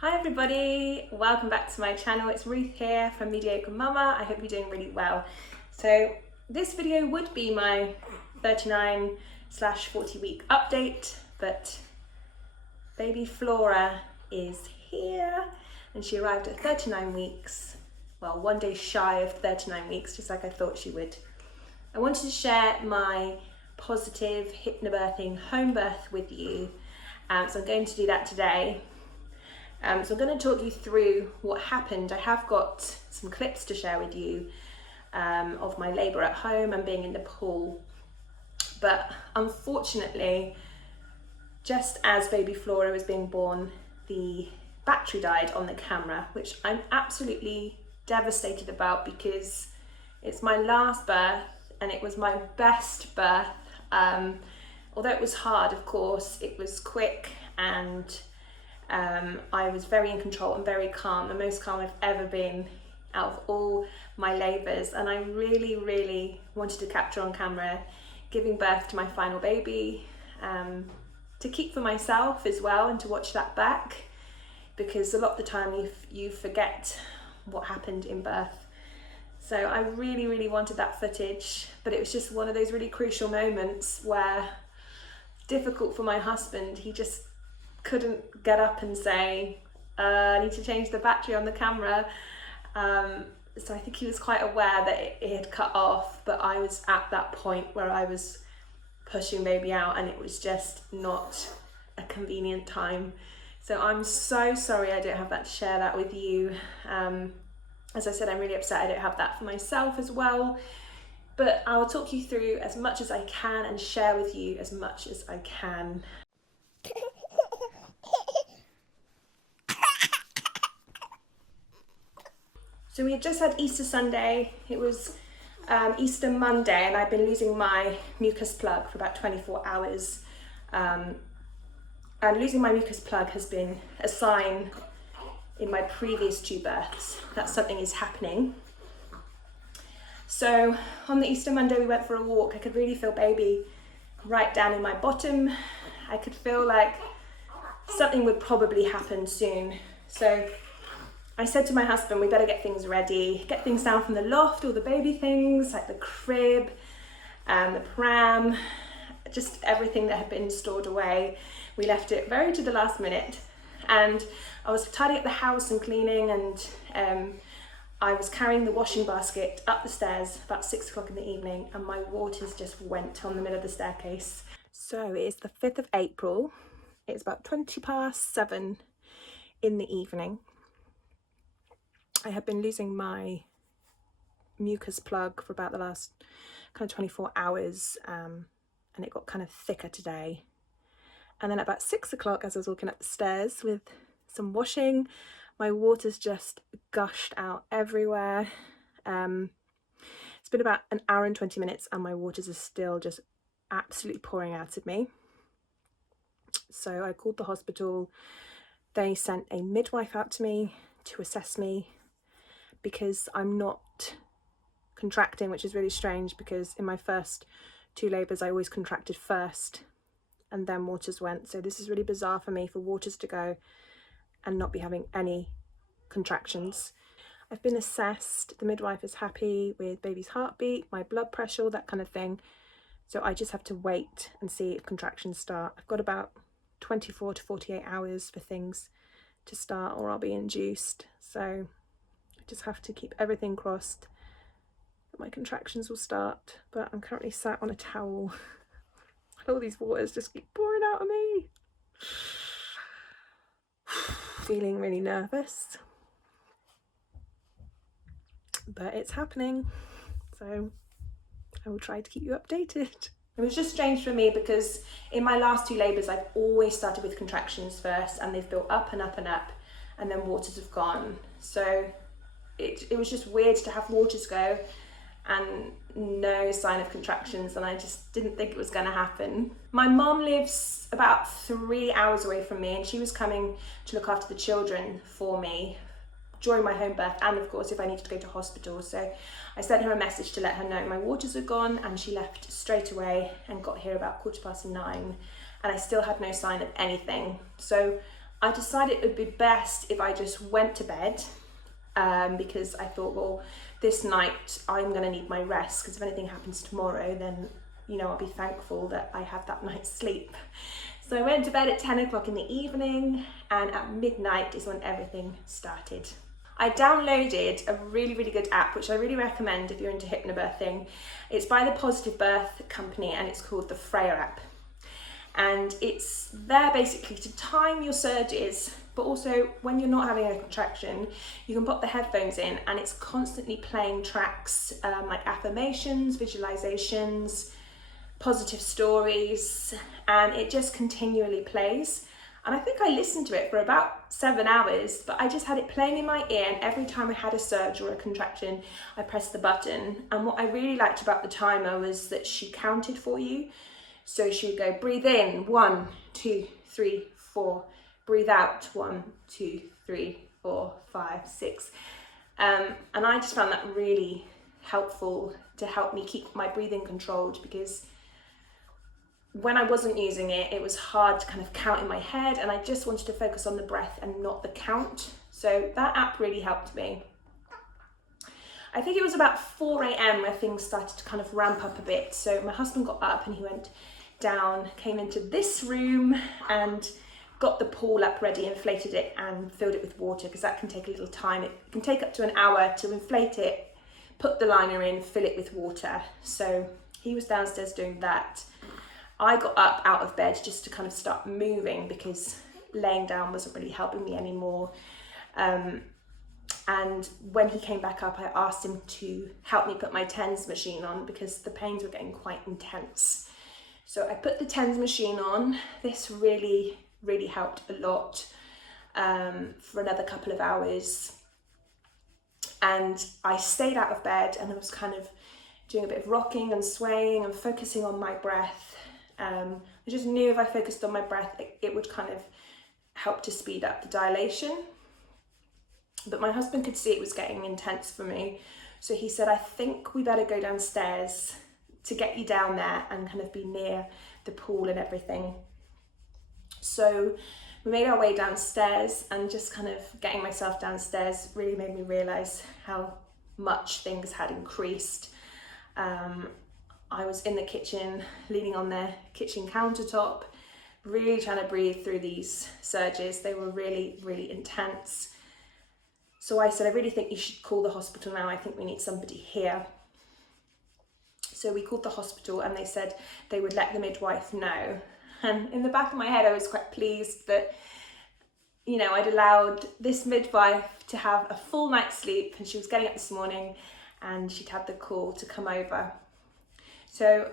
Hi everybody, welcome back to my channel. It's Ruth here from Mediocre Mama. I hope you're doing really well. So this video would be my 39/40 week update, but baby Flora is here and she arrived at 39 weeks. Well, one day shy of 39 weeks, just like I thought she would. I wanted to share my positive hypnobirthing home birth with you. So I'm going to do that today. So I'm going to talk you through what happened. I have got some clips to share with you of my labour at home and being in the pool. But unfortunately, just as baby Flora was being born, the battery died on the camera, which I'm absolutely devastated about because it's my last birth and it was my best birth. Although it was hard, of course, it was quick and I was very in control and very calm, the most calm I've ever been out of all my labours, and I really wanted to capture on camera giving birth to my final baby, to keep for myself as well and to watch that back, because a lot of the time you forget what happened in birth. So I really wanted that footage, but it was just one of those really crucial moments where, difficult for my husband, he just couldn't get up and say, I need to change the battery on the camera. So I think he was quite aware that it had cut off, but I was at that point where I was pushing baby out and it was just not a convenient time. So I'm so sorry I don't have that to share that with you. As I said, I'm really upset I don't have that for myself as well, but I will talk you through as much as I can and share with you as much as I can. So we had just had Easter Sunday. It was Easter Monday and I've been losing my mucus plug for about 24 hours. And losing my mucus plug has been a sign in my previous two births that something is happening. So on the Easter Monday we went for a walk. I could really feel baby right down in my bottom. I could feel like something would probably happen soon. So I said to my husband, we better get things ready, get things down from the loft, all the baby things like the crib and the pram, just everything that had been stored away. We left it very to the last minute, and I was tidying up the house and cleaning, and I was carrying the washing basket up the stairs about 6 o'clock in the evening, and my waters just went on the middle of the staircase. So it is the 5th of April. It's about 7:20 in the evening. I have been losing my mucus plug for about the last kind of 24 hours, and it got kind of thicker today. And then at about 6 o'clock, as I was walking up the stairs with some washing, my waters just gushed out everywhere. It's been about an hour and 20 minutes and my waters are still just absolutely pouring out of me. So I called the hospital. They sent a midwife out to me to assess me, because I'm not contracting, which is really strange because in my first two labours I always contracted first and then waters went. So this is really bizarre for me, for waters to go and not be having any contractions. I've been assessed. The midwife is happy with baby's heartbeat, my blood pressure, all that kind of thing. So I just have to wait and see if contractions start. I've got about 24 to 48 hours for things to start or I'll be induced. So just have to keep everything crossed that my contractions will start, but I'm currently sat on a towel and all these waters just keep pouring out of me. Feeling really nervous, but it's happening, so I will try to keep you updated. It was just strange for me because in my last two labours I've always started with contractions first and they've built up and up and up and then waters have gone. So it was just weird to have waters go and no sign of contractions, and I just didn't think it was going to happen. My mom lives about 3 hours away from me and she was coming to look after the children for me during my home birth and of course if I needed to go to hospital. So I sent her a message to let her know my waters had gone, and she left straight away and got here about 9:15, and I still had no sign of anything. So I decided it would be best if I just went to bed, because I thought, well, this night I'm going to need my rest, because if anything happens tomorrow, then, you know, I'll be thankful that I had that night's sleep. So I went to bed at 10 o'clock in the evening, and at midnight is when everything started. I downloaded a really, really good app, which I really recommend if you're into hypnobirthing. It's by the Positive Birth company, and it's called the Flora app. And it's there basically to time your surges, but also when you're not having a contraction, you can pop the headphones in and it's constantly playing tracks like affirmations, visualizations, positive stories, and it just continually plays. And I think I listened to it for about 7 hours, but I just had it playing in my ear, and every time I had a surge or a contraction, I pressed the button. And what I really liked about the timer was that she counted for you. So she would go, breathe in, 1, 2, 3, 4. Breathe out, 1, 2, 3, 4, 5, 6. And I just found that really helpful to help me keep my breathing controlled, because when I wasn't using it, it was hard to kind of count in my head, and I just wanted to focus on the breath and not the count. So that app really helped me. I think it was about 4 a.m. where things started to kind of ramp up a bit. So my husband got up and he went down, came into this room and got the pool up ready, inflated it and filled it with water, because that can take a little time. It can take up to an hour to inflate it, put the liner in, fill it with water. So he was downstairs doing that. I got up out of bed just to kind of start moving, because laying down wasn't really helping me anymore. And when he came back up, I asked him to help me put my TENS machine on, because the pains were getting quite intense. So I put the TENS machine on. This really, really helped a lot for another couple of hours. And I stayed out of bed, and I was kind of doing a bit of rocking and swaying and focusing on my breath. I just knew if I focused on my breath, it would kind of help to speed up the dilation. But my husband could see it was getting intense for me. So he said, I think we better go downstairs to get you down there and kind of be near the pool and everything. So we made our way downstairs, and just kind of getting myself downstairs really made me realise how much things had increased. I was in the kitchen, leaning on the kitchen countertop, really trying to breathe through these surges. They were really, really intense. So I said, I really think you should call the hospital now. I think we need somebody here. So we called the hospital, and they said they would let the midwife know. And in the back of my head, I was quite pleased that, you know, I'd allowed this midwife to have a full night's sleep, and she was getting up this morning and she'd had the call to come over. So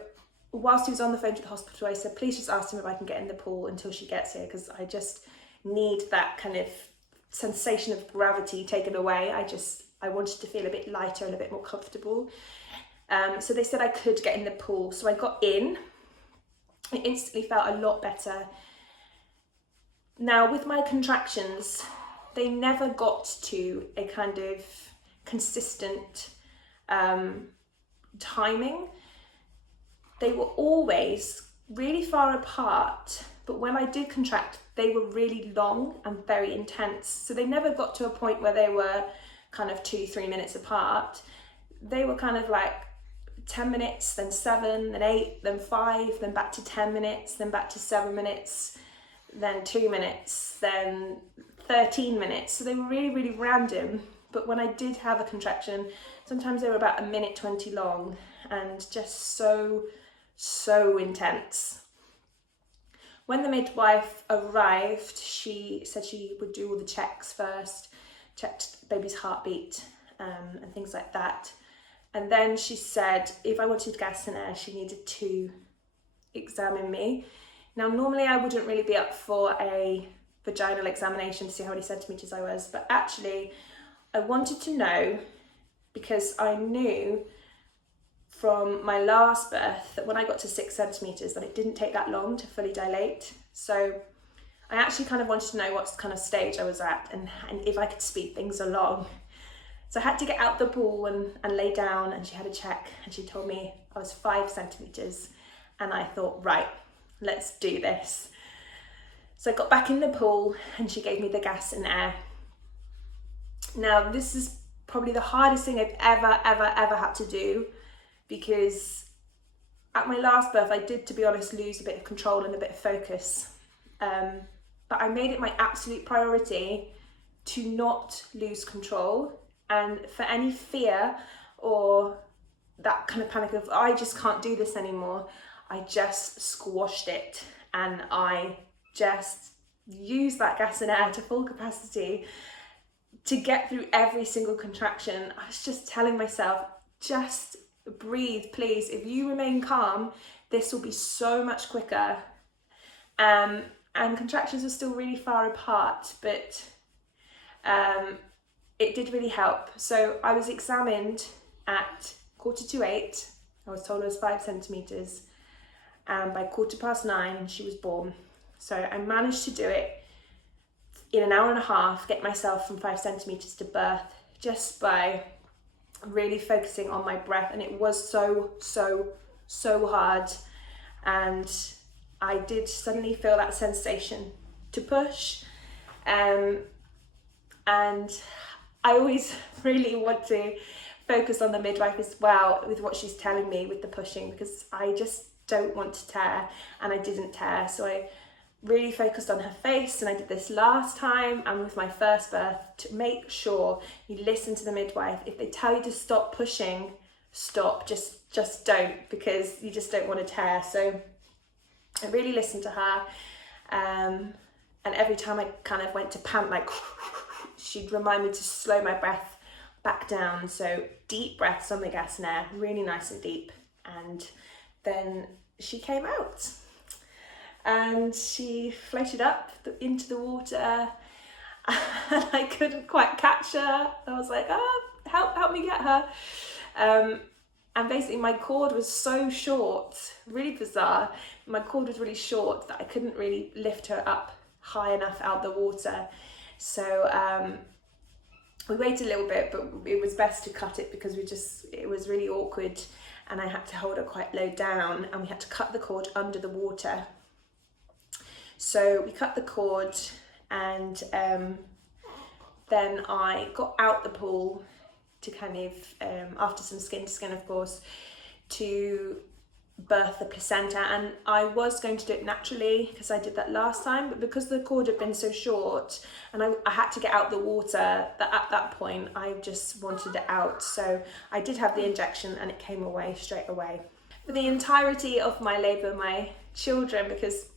whilst he was on the phone to the hospital, I said, please just ask him if I can get in the pool until she gets here, because I just need that kind of sensation of gravity taken away. I wanted to feel a bit lighter and a bit more comfortable. So they said I could get in the pool. So I got in. I instantly felt a lot better. Now with my contractions, they never got to a kind of consistent timing. They were always really far apart, but when I did contract, they were really long and very intense. So they never got to a point where they were kind of 2-3 minutes apart. They were kind of like 10 minutes, then 7, then 8, then 5, then back to 10 minutes, then back to 7 minutes, then 2 minutes, then 13 minutes. So they were really, really random. But when I did have a contraction, sometimes they were about 1:20 long, and just so intense. When the midwife arrived, she said she would do all the checks first, checked the baby's heartbeat and things like that. And then she said if I wanted gas and air, she needed to examine me. Now, normally I wouldn't really be up for a vaginal examination to see how many centimetres I was, but actually I wanted to know, because I knew from my last birth that when I got to 6 centimetres that it didn't take that long to fully dilate. So I actually kind of wanted to know what kind of stage I was at, and if I could speed things along. So I had to get out the pool and lay down, and she had a check, and she told me I was 5 centimetres, and I thought, right, let's do this. So I got back in the pool and she gave me the gas and air. Now this is probably the hardest thing I've ever had to do, because at my last birth I did, to be honest, lose a bit of control and a bit of focus. But I made it my absolute priority to not lose control, and for any fear or that kind of panic of I just can't do this anymore, I just squashed it and I just used that gas and air to full capacity to get through every single contraction. I was just telling myself, just breathe, please. If you remain calm, this will be so much quicker. And contractions were still really far apart, but it did really help. So I was examined at 7:45. I was told it was 5 centimetres, and by 9:15 she was born. So I managed to do it in an hour and a half, get myself from 5 centimetres to birth, just by really focusing on my breath. And it was so hard, and I did suddenly feel that sensation to push, and I always really want to focus on the midwife as well with what she's telling me with the pushing, because I just don't want to tear, and I didn't tear. So I really focused on her face, and I did this last time and with my first birth, to make sure you listen to the midwife. If they tell you to stop pushing, stop, just don't, because you just don't want to tear. So I really listened to her, and every time I kind of went to pant, like she'd remind me to slow my breath back down. So deep breaths on the gas and air, really nice and deep. And then she came out and she floated up into the water, and I couldn't quite catch her. I was like, oh, help me get her. And basically my cord was so short, really bizarre. My cord was really short that I couldn't really lift her up high enough out the water. So we waited a little bit, but it was best to cut it because it was really awkward, and I had to hold her quite low down, and we had to cut the cord under the water. So we cut the cord, and then I got out the pool to kind of, after some skin to skin, of course, to birth the placenta. And I was going to do it naturally because I did that last time, but because the cord had been so short and I had to get out the water, that at that point I just wanted it out. So I did have the injection, and it came away straight away. For the entirety of my labour, my children, because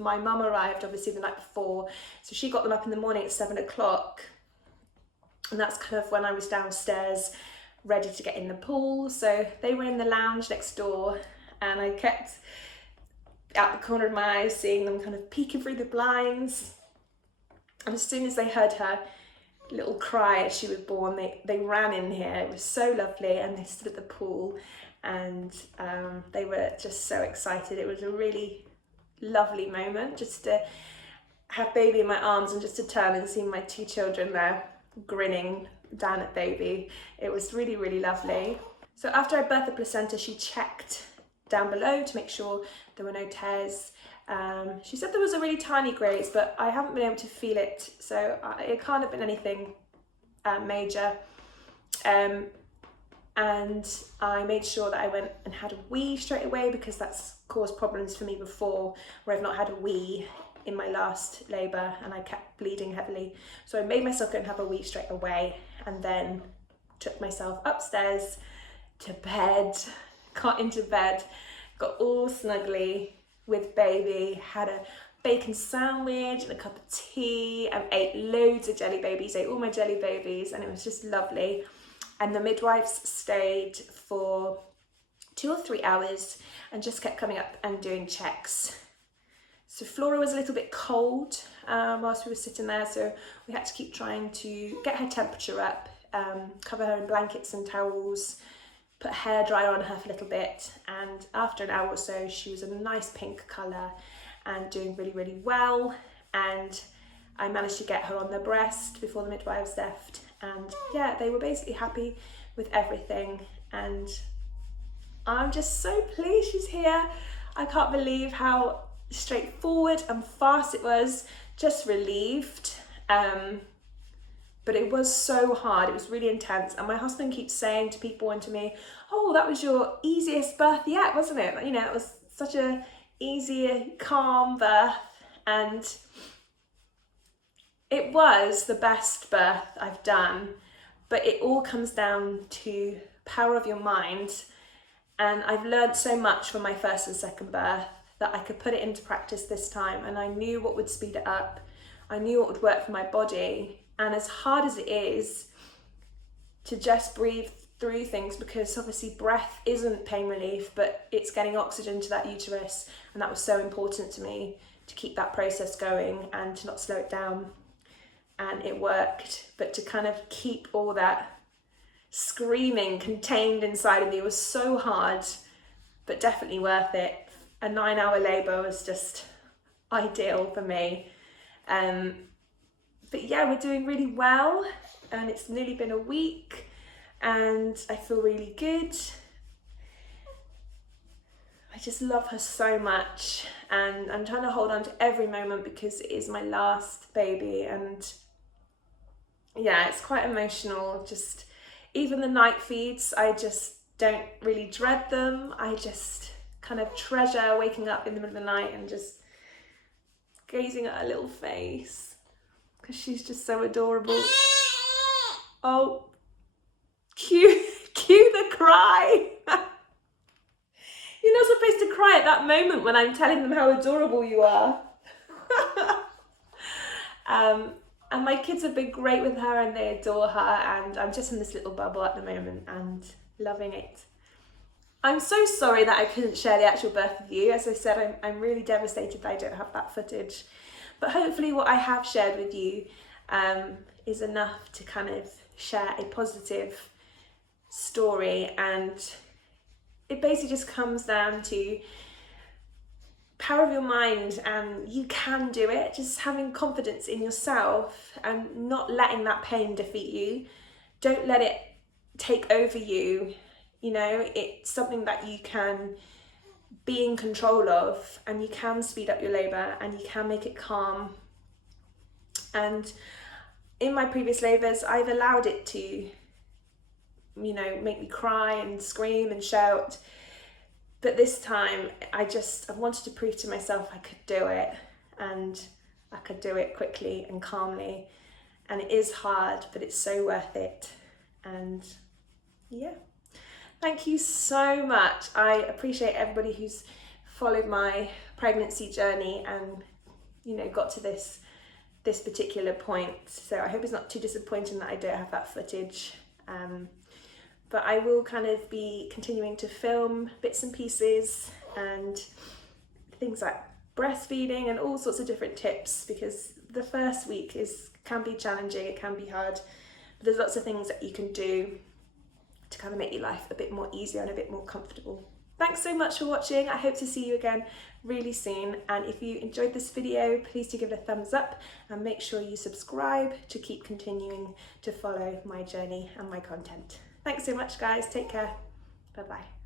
my mum arrived obviously the night before, so she got them up in the morning at 7 o'clock, and that's kind of when I was downstairs ready to get in the pool. So they were in the lounge next door, and I kept out the corner of my eyes seeing them kind of peeking through the blinds. And as soon as they heard her little cry as she was born, they ran in here. It was so lovely, and they stood at the pool, and they were just so excited. It was a really lovely moment just to have baby in my arms, and just to turn and see my two children there grinning down at baby. It was really, really lovely. So after I birthed the placenta, she checked down below to make sure there were no tears. She said there was a really tiny graze, but I haven't been able to feel it, so it can't have been anything major. And I made sure that I went and had a wee straight away, because that's caused problems for me before, where I've not had a wee in my last labour and I kept bleeding heavily. So I made myself go and have a wee straight away, and then took myself upstairs to bed, got into bed, got all snuggly with baby, had a bacon sandwich and a cup of tea, and ate loads of jelly babies, ate all my jelly babies, and it was just lovely. And the midwives stayed for 2 or 3 hours and just kept coming up and doing checks. So Flora was a little bit cold whilst we were sitting there, so we had to keep trying to get her temperature up, cover her in blankets and towels, put a hairdryer on her for a little bit, and after an hour or so she was a nice pink colour and doing really, really well. And I managed to get her on the breast before the midwives left, and yeah, they were basically happy with everything, and I'm just so pleased she's here. I can't believe how straightforward and fast it was, just relieved. But it was so hard, it was really intense. And my husband keeps saying to people and to me, oh, that was your easiest birth yet, wasn't it? You know, it was such a easy, calm birth. And it was the best birth I've done, but it all comes down to power of your mind. And I've learned so much from my first and second birth that I could put it into practice this time, and I knew what would speed it up. I knew what would work for my body. And as hard as it is to just breathe through things, because obviously breath isn't pain relief, but it's getting oxygen to that uterus, and that was so important to me, to keep that process going and to not slow it down. And it worked, but to kind of keep all that screaming contained inside of me was so hard, but definitely worth it. A 9-hour labour was just ideal for me. But yeah, we're doing really well, and it's nearly been a week and I feel really good. I just love her so much, and I'm trying to hold on to every moment because it is my last baby. And yeah, it's quite emotional. Just even the night feeds, I just don't really dread them. I just kind of treasure waking up in the middle of the night and just gazing at her little face, because she's just so adorable. Oh, cue the cry. You're not supposed to cry at that moment when I'm telling them how adorable you are. And my kids have been great with her and they adore her, and I'm just in this little bubble at the moment and loving it. I'm so sorry that I couldn't share the actual birth with you. As I said, I'm really devastated that I don't have that footage. But hopefully what I have shared with you is enough to kind of share a positive story. And it basically just comes down to power of your mind, and you can do it. Just having confidence in yourself and not letting that pain defeat you. Don't let it take over you. You know, it's something that you can be in control of, and you can speed up your labour and you can make it calm. And in my previous labours, I've allowed it to, you know, make me cry and scream and shout. But this time, I wanted to prove to myself I could do it, and I could do it quickly and calmly. And it is hard, but it's so worth it. And yeah. Thank you so much. I appreciate everybody who's followed my pregnancy journey and, you know, got to this particular point. So I hope it's not too disappointing that I don't have that footage. But I will kind of be continuing to film bits and pieces and things like breastfeeding and all sorts of different tips, because the first week can be challenging, it can be hard, but there's lots of things that you can do to kind of make your life a bit more easier and a bit more comfortable. Thanks so much for watching. I hope to see you again really soon. And if you enjoyed this video, please do give it a thumbs up and make sure you subscribe to keep continuing to follow my journey and my content. Thanks so much, guys. Take care. Bye-bye.